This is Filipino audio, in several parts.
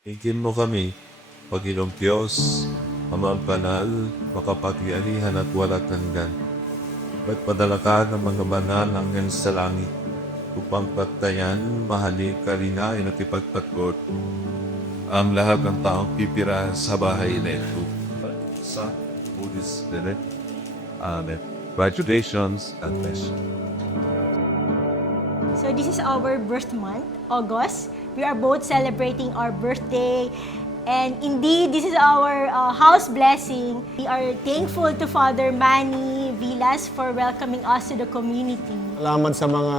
Hingin mo kami, Panginoong Diyos, Amang Banal, makapagyarihan at walang hanggan. Magpadala ka ng mga banal hanggang sa langit, upang pagtayan, mahalin, kalinain at ipagpagkot ang lahat ng taong pipira sa bahay na ito. Sa Holy Spirit. Amen. Congratulations and blessings. So this is our birth month, August. We are both celebrating our birthday. And indeed, this is our house blessing. We are thankful to Father Manny Villas for welcoming us to the community. Salamat sa mga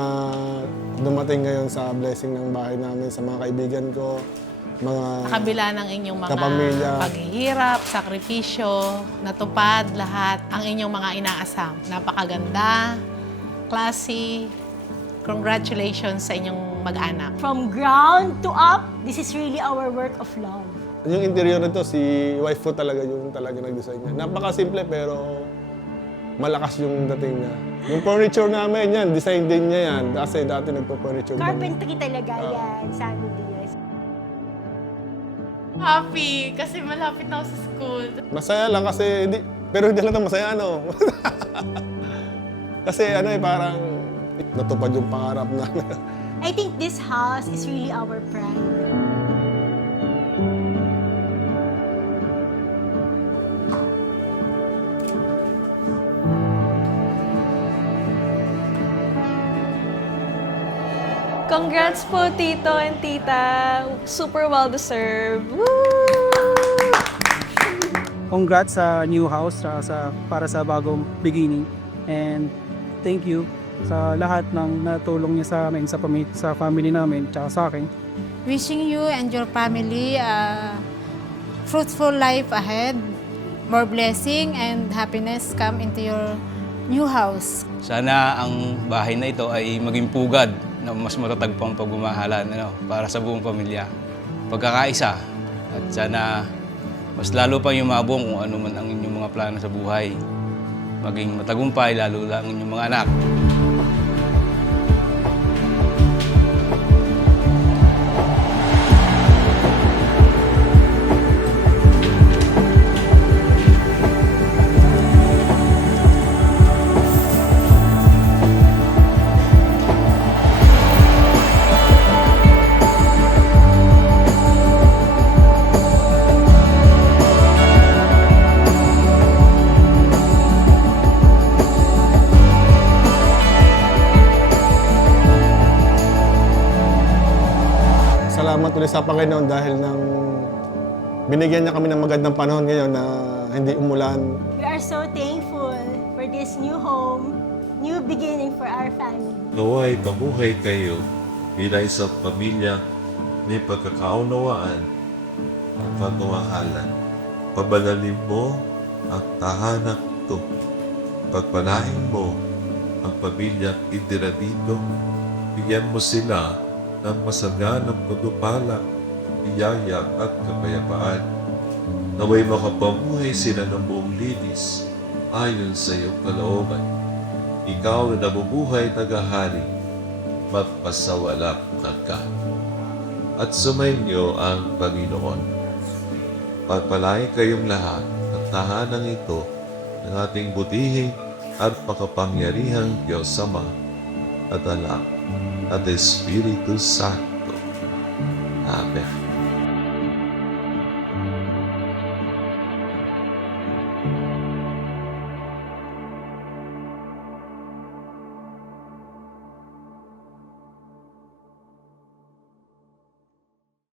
dumating ngayon sa blessing ng bahay namin, sa mga kaibigan ko, mga Kabila ng inyong mga kapamilya. paghihirap, sakripisyo, natupad lahat ang inyong mga inaasam. Napakaganda, classy. Congratulations sa inyong mag-anak. From ground to up, this is really our work of love. Yung interior nito, si wife ko talaga yung nag-design niya. Napakasimple pero malakas yung dating niya. Yung furniture namin yan, design din niya yan. Kasi dati nagpo-furniture kami. Carpentry talaga yan, Sandy Diaz. Happy kasi malapit na ako sa school. Masaya lang kasi, pero hindi lang masaya ano. Kasi parang natupad yung pangarap namin. I think this house is really our pride. Congrats po, Tito and Tita. Super well-deserved. Woo! Congrats sa new house para sa bagong beginning. And thank you sa lahat ng natulong niya sa amin, sa family namin, tsaka sa akin. Wishing you and your family a fruitful life ahead. More blessing and happiness come into your new house. Sana ang bahay na ito ay maging pugad na mas matatag pang pagmamahalan para sa buong pamilya. Pagkakaisa at sana mas lalo pang yumabong kung ano man ang inyong mga plano sa buhay. Maging matagumpay lalo lang ang inyong mga anak. Salamat ulit sa Panginoon dahil binigyan niya kami ng magandang panahon ngayon na hindi umulan. We are so thankful for this new home, new beginning for our family. Naway mabuhay kayo bilang isang pamilya may pagkakaunawaan at pagmamahalan. Pabanalin mo ang tahanan ito. Pagpalain mo ang pamilyang itira dito. Bigyan mo sila ng masaganang pagpapala, biyaya at kapayapaan. Naway makapamuhay sila ng buong linis ayon sa iyong kalooban. Ikaw na nabubuhay tagahari, magpasawalang ka. At sumainyo ang Panginoon. Pagpalain kayong lahat ng tahanan ito ng ating butihing at makapangyarihang Diyos Ama at Anak at Espiritu Santo. Amen.